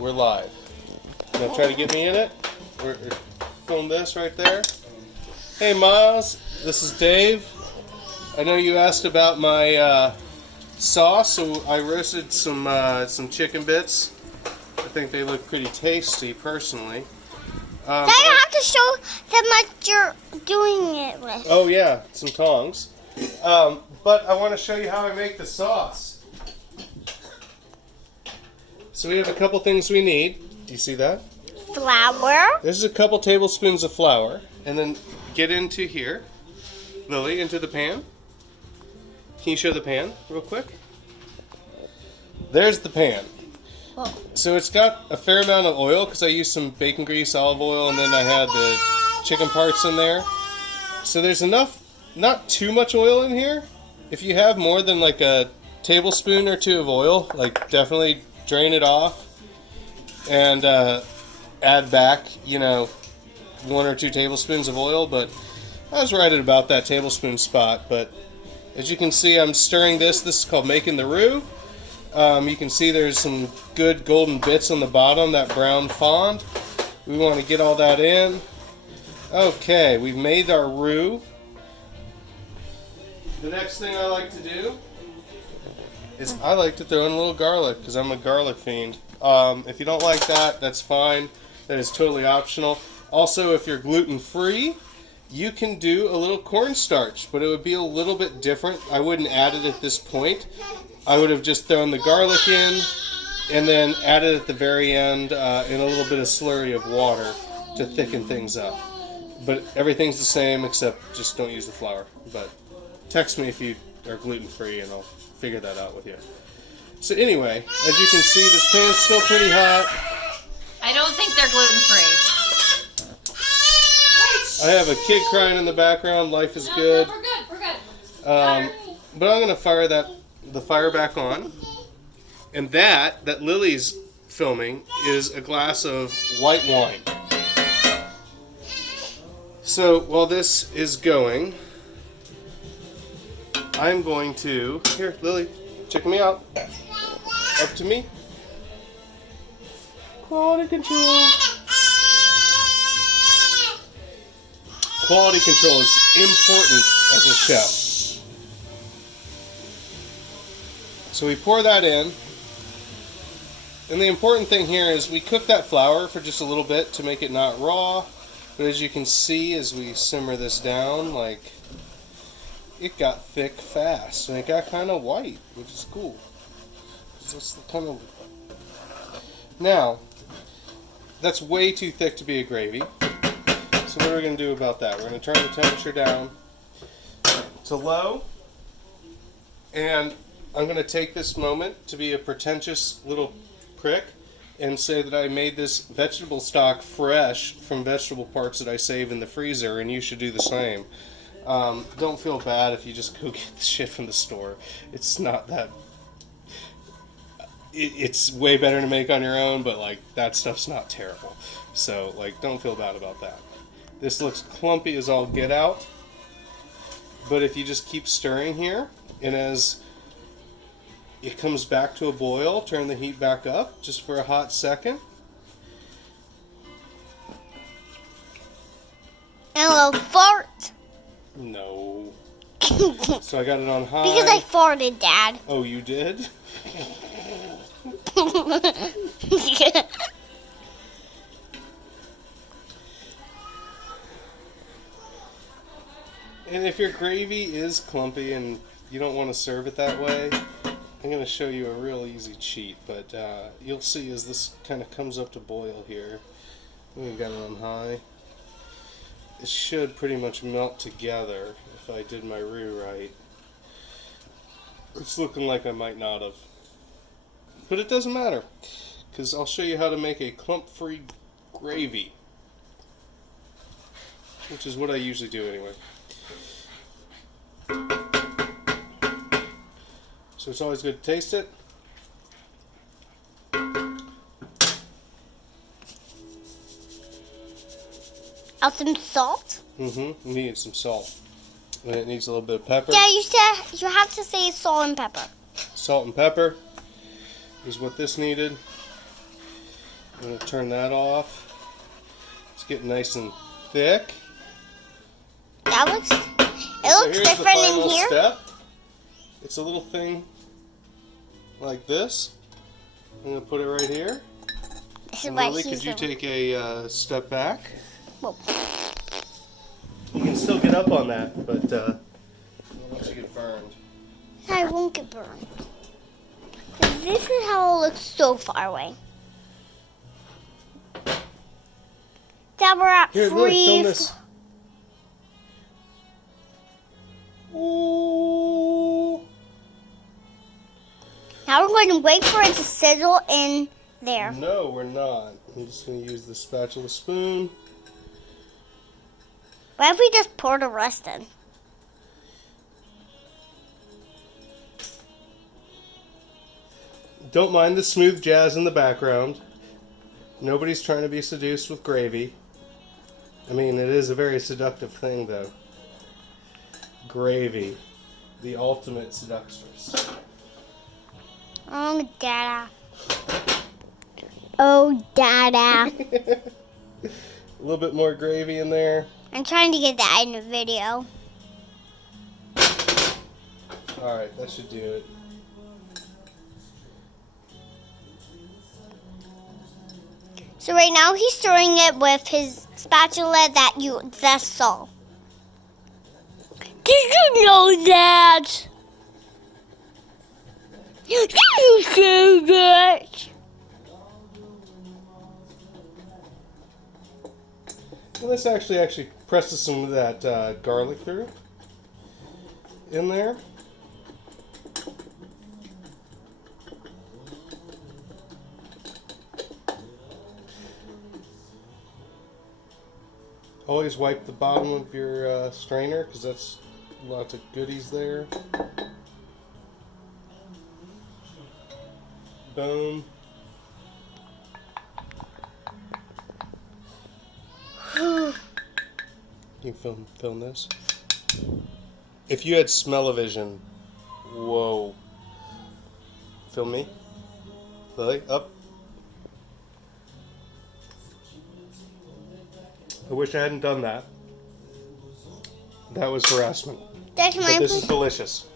we're live. You gonna try to get me in it? Or film this right there? Hey Miles, this is Dave. I know you asked about my sauce, so I roasted some chicken bits. I think they look pretty tasty, personally. Then you have to show them what you're doing it with. Oh yeah, some tongs. But I want to show you how I make the sauce. So we have a couple things we need. Do you see that? Flour. This is a couple tablespoons of flour. And then get into here, Lily, into the pan. Can you show the pan real quick? There's the pan. Whoa. So it's got a fair amount of oil because I used some bacon grease, olive oil, and then I had the chicken parts in there. So there's enough, not too much oil in here. If you have more than like a tablespoon or two of oil, like definitely drain it off and add back, 1 or 2 tablespoons of oil. But I was right at about that tablespoon spot. But as you can see, I'm stirring this. This is called making the roux. You can see there's some good golden bits on the bottom, that brown fond. We want to get all that in. Okay, we've made our roux. The next thing I like to do is I like to throw in a little garlic because I'm a garlic fiend. If you don't like that, that's fine. That is totally optional. Also, if you're gluten-free, you can do a little cornstarch, but it would be a little bit different. I wouldn't add it at this point. I would have just thrown the garlic in and then added at the very end in a little bit of slurry of water to thicken things up. But everything's the same except just don't use the flour. But text me if you are gluten-free and I'll figure that out with you. So anyway, as you can see, this pan's still pretty hot. I don't think they're gluten-free. I have a kid crying in the background. Life is good. No, we're good. But I'm going to fire the fire back on. And that Lily's filming is a glass of white wine. So while this is going, I'm going to... Here, Lily, check me out. Up to me. Quality control. Quality control is important as a chef. So we pour that in. And the important thing here is we cook that flour for just a little bit to make it not raw. But as you can see, as we simmer this down, it got thick fast. And it got kind of white, which is cool. That's the kind of... Now, that's way too thick to be a gravy. So what are we going to do about that? We're going to turn the temperature down to low. And I'm going to take this moment to be a pretentious little prick and say that I made this vegetable stock fresh from vegetable parts that I save in the freezer, and you should do the same. Don't feel bad if you just go get the shit from the store. It's not that... It's way better to make on your own, but that stuff's not terrible. So don't feel bad about that. This looks clumpy as all get out, but if you just keep stirring here, and as it comes back to a boil, turn the heat back up just for a hot second. And a little fart. No. So I got it on high. Because I farted, Dad. Oh, you did? And if your gravy is clumpy and you don't want to serve it that way, I'm going to show you a real easy cheat. But you'll see as this kind of comes up to boil here, we got it on high. It should pretty much melt together if I did my roux right. It's looking like I might not have. But it doesn't matter, because I'll show you how to make a clump-free gravy, which is what I usually do anyway. So it's always good to taste it. Add some salt. You need some salt. And it needs a little bit of pepper. Yeah, you have to say salt and pepper. Salt and pepper is what this needed. I'm going to turn that off. It's getting nice and thick. That looks. So It looks here's different the final in here. step. It's a little thing like this. I'm going to put it right here. This is And why Lily, he's could you a- take a step back? Whoa. You can still get up on that, but I don't want you to get burned. I won't get burned. This is how it looks so far away. Now we're at Here, Lily, film freeze. this. Ooh. Now we're going to wait for it to sizzle in there. No, we're not. I'm just going to use the spatula spoon. What if we just pour the rest in? Don't mind the smooth jazz in the background. Nobody's trying to be seduced with gravy. I mean, it is a very seductive thing, though. Gravy, the ultimate seductress. Oh, Dada. Oh, Dada. A little bit more gravy in there. I'm trying to get that in the video. Alright, that should do it. So right now he's stirring it with his spatula that you just saw. Did you know that? Did you say that? Well, this actually presses some of that garlic through in there. Always wipe the bottom of your strainer because that's lots of goodies there. Boom. You can film this. If you had smell-o-vision, whoa. Film me. Lily, up. I wish I hadn't done that. That was harassment. Dad, can But I this put- is delicious.